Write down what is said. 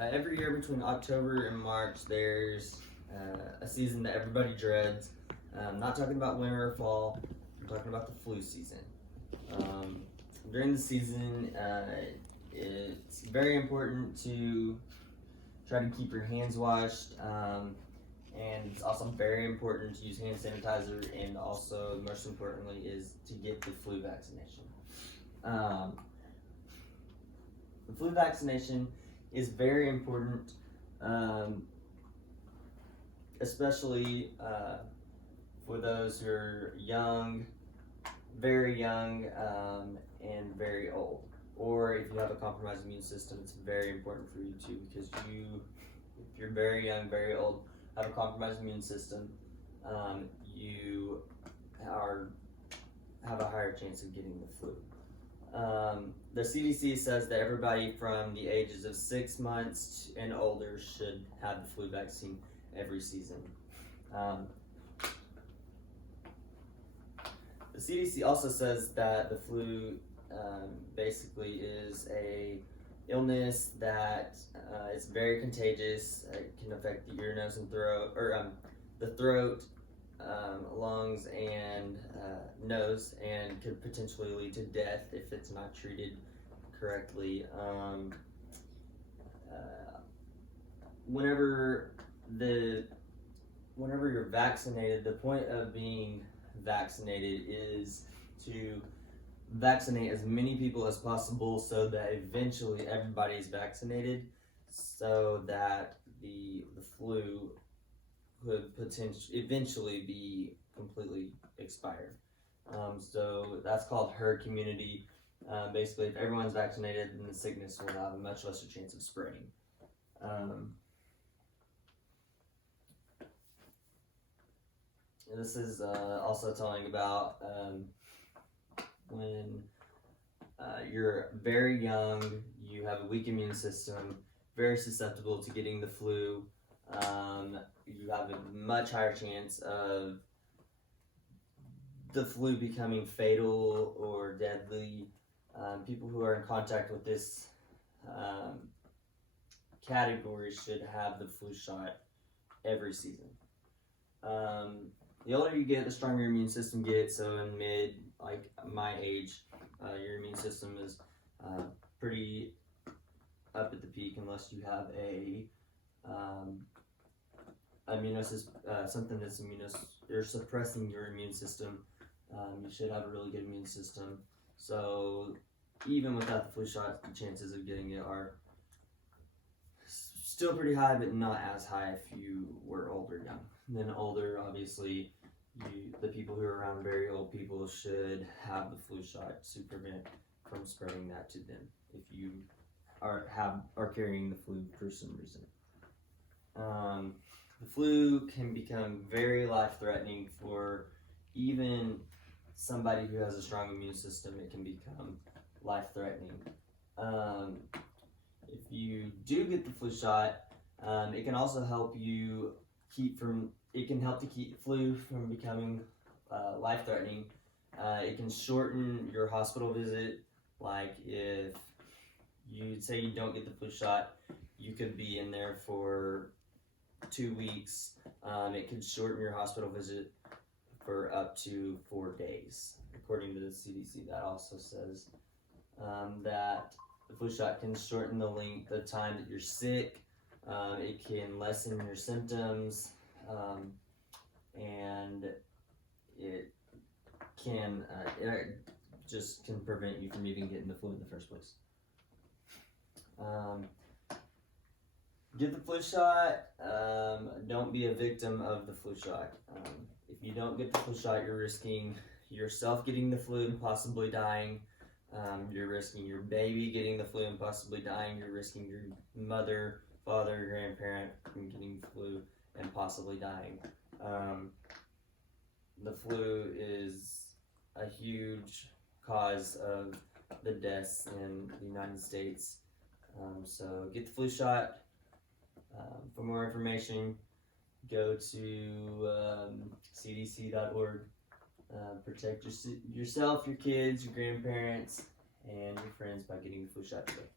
every year between October and March, there's a season that everybody dreads. I'm not talking about winter or fall. I'm talking about the flu season. During the season, it's very important to try to keep your hands washed, and it's also very important to use hand sanitizer, and also most importantly is to get the flu vaccination. The flu vaccination is very important, especially for those who are young, very young, and very old. Or if you have a compromised immune system, it's very important for you too, because if you're very young, very old, have a compromised immune system, you have a higher chance of getting the flu. The CDC says that everybody from the ages of 6 months and older should have the flu vaccine every season. The CDC also says that the flu basically is a illness that is very contagious. It can affect the ear, nose, and throat, or the throat, lungs, and nose, and could potentially lead to death if it's not treated correctly. Whenever you're vaccinated, the point of being vaccinated is to vaccinate as many people as possible so that eventually everybody is vaccinated, so that the flu could eventually be completely expired. So that's called herd immunity. Basically, if everyone's vaccinated, then the sickness will have a much lesser chance of spreading. This is also telling about when you're very young, you have a weak immune system, very susceptible to getting the flu. You have a much higher chance of the flu becoming fatal or deadly. People who are in contact with this category should have the flu shot every season. The older you get, the stronger your immune system gets. So in like my age, your immune system is pretty up at the peak, unless you have something that's you're suppressing your immune system. You should have a really good immune system. So even without the flu shot, the chances of getting it are still pretty high, but not as high if you were older young. And then older, obviously, the people who are around very old people should have the flu shot to prevent from spreading that to them if you are carrying the flu for some reason. The flu can become very life-threatening for even somebody who has a strong immune system. It can become life-threatening. If you do get the flu shot, it can also help you keep flu from becoming life-threatening. It can shorten your hospital visit. Like if you say you don't get the flu shot, you could be in there for 2 weeks. It could shorten your hospital visit for up to 4 days, according to the CDC. That also says that the flu shot can shorten the time that you're sick. It can lessen your symptoms, and it just can prevent you from even getting the flu in the first place. Get the flu shot. Don't be a victim of the flu shot. If you don't get the flu shot, you're risking yourself getting the flu and possibly dying. You're risking your baby getting the flu and possibly dying. You're risking your mother, father, grandparent from getting the flu and possibly dying. The flu is a huge cause of the deaths in the United States. So get the flu shot. For more information, go to cdc.org. Protect yourself, your kids, your grandparents, and your friends by getting the flu shot today.